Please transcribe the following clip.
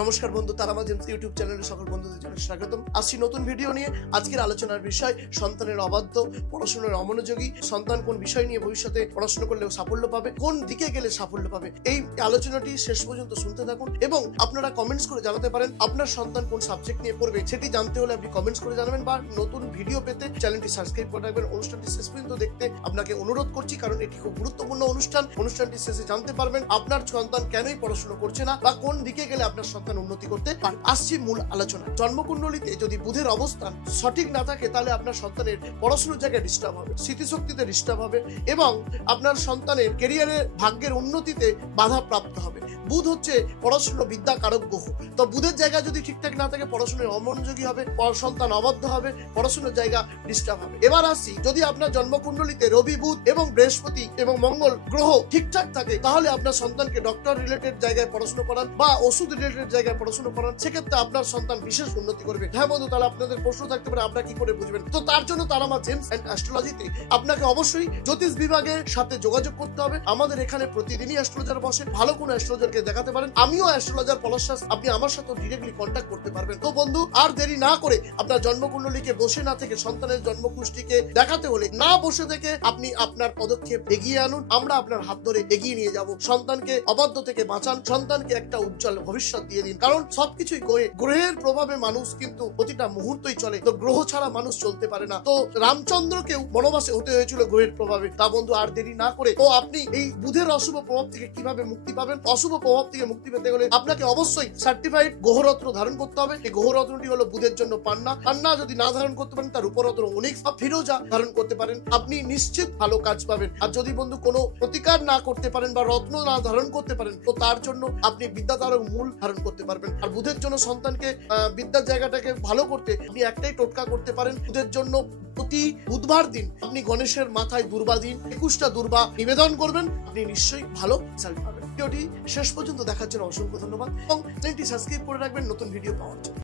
নমস্কার বন্ধু, Tara Maa James YouTube চ্যানেলে সকল বন্ধুদের জন্য স্বাগতম। আসছি নতুন ভিডিও নিয়ে। আজকের আলোচনার বিষয় সন্তানের অবাধ্য, পড়াশোনার অমনোযোগী, সন্তান কোন বিষয় নিয়ে ভবিষ্যতে পড়াশোনা করলে সাফল্য পাবে, কোন দিকে গেলে সাফল্য পাবে। এই আলোচনাটি শেষ পর্যন্ত শুনতে থাকুন এবং আপনারা কমেন্টস করে জানাতে পারেন আপনার সন্তান কোন সাবজেক্ট নিয়ে পড়বে। সেটি জানতে হলে আপনি কমেন্টস করে জানাবেন বা নতুন ভিডিও পেতে চ্যানেলটি সাবস্ক্রাইব করে রাখবেন। অনুষ্ঠানটি শেষ পর্যন্ত দেখতে আপনাকে অনুরোধ করছি, কারণ এটি খুব গুরুত্বপূর্ণ অনুষ্ঠান। অনুষ্ঠানটি শেষে জানতে পারবেন আপনার সন্তান কেনই পড়াশোনা করছে না বা কোন দিকে গেলে আপনার সন্তান উন্নতি করতে পারে। আসছি মূল আলোচনা। জন্মকুণ্ডলিতে যদি বুধের অবস্থান সঠিক না থাকে তাহলে আপনার সন্তানের পড়াশোনার জায়গায় ডিস্টার্ব হবে, স্মৃতিশক্তিতে ডিস্টার্ব হবে এবং আপনার সন্তানের ক্যারিয়ারে ভাগ্যের উন্নতিতে বাধা প্রাপ্ত হবে। বুধ হচ্ছে পড়াশোনা বিদ্যা কারক গ্রহ। তো বুধের জায়গা যদি ঠিকঠাক না থাকে পড়াশোনায় অমনোযোগী হবে, সন্তান অবাধ্য হবে, পড়াশোনার জায়গা ডিস্টার্ব হবে। এবার আসছি, যদি আপনার জন্মকুণ্ডলিতে রবি, বুধ এবং বৃহস্পতি এবং মঙ্গল গ্রহ ঠিকঠাক থাকে তাহলে আপনার সন্তানকে ডক্টর রিলেটেড জায়গায় পড়াশোনা করান বা ওষুধ রিলেটেড জায়গায় পড়াশোনা করান, সেক্ষেত্রে আপনার সন্তান বিশেষ উন্নতি করবে। হ্যাঁ বন্ধু, তাহলে আপনাদের প্রশ্ন থাকতে পারে আপনারা কি করে বুঝবেন? তো তার জন্য তারামা জেমস এন্ড অ্যাস্ট্রোলজিতে আপনাকে অবশ্যই জ্যোতিষ বিভাগের সাথে যোগাযোগ করতে হবে। আমাদের এখানে প্রতিদিনই অ্যাস্ট্রোলজার বসে, ভালো কোনো অ্যাস্ট্রোলজারকে দেখাতে পারেন। আমিও অ্যাস্ট্রোলজার পলাশাস, আপনি আমার সাথে ডিরেক্টলি কন্ট্যাক্ট করতে পারবেন। তো বন্ধু, আর দেরি না করে আপনার জন্মকুণ্ডলীকে বসে না থেকে সন্তানের জন্মকুষ্ঠিকে দেখাতে হলে না বসে থেকে আপনি আপনার পদক্ষেপ এগিয়ে আনুন। আমরা আপনার হাত ধরে এগিয়ে নিয়ে যাব। সন্তানকে অবাধ্য থেকে বাঁচান, সন্তানকে একটা উজ্জ্বল ভবিষ্যৎ দিয়ে দিন, কারণ সবকিছুই গ্রহের প্রভাবে মানুষ কিন্তু প্রতিটা মুহূর্তই চলে। তো গ্রহ ছাড়া মানুষ চলতে পারে না। তো রামচন্দ্রকেও বনবাসে হতে হয়েছিল গ্রহের প্রভাবে। তা বন্ধু, আর দেরি না করে তো আপনি এই বুধের অশুভ প্রভাব থেকে কিভাবে মুক্তি পাবেন? অশুভ প্রভাব থেকে মুক্তি পেতে হলে আপনাকে অবশ্যই সার্টিফাইড গ্রহরত্ন ধারণ করতে হবে। এই গ্রহরত্নটি হলো বুধের জন্য পান্না। পান্না যদি না ধারণ করতে পারেন তার উপরত্ন অনেক ফিরোজা ধারণ করতে পারেন, আপনি নিশ্চিত ভালো কাজ পাবেন। আর যদি বন্ধু কোনো প্রতিকার না করতে পারেন বা রত্ন না ধারণ করতে পারেন তো তার জন্য আপনি বিদ্যাধারক মূল ধারণ করতে পারবেন। আর বুধের জন্য সন্তানকে বিদ্যার জায়গাটাকে ভালো করতে আপনি একটাই টোটকা করতে পারেন। বুধের জন্য প্রতি বুধবার দিন আপনি গণেশের মাথায় দুর্বা দিন, 21টা দুর্বা নিবেদন করবেন, আপনি নিশ্চয়ই ভালো রেজাল্ট পাবেন। ভিডিওটি শেষ পর্যন্ত দেখার জন্য অসংখ্য ধন্যবাদ এবং চ্যানেলটি সাবস্ক্রাইব করে রাখবেন নতুন ভিডিও পাওয়ার জন্য।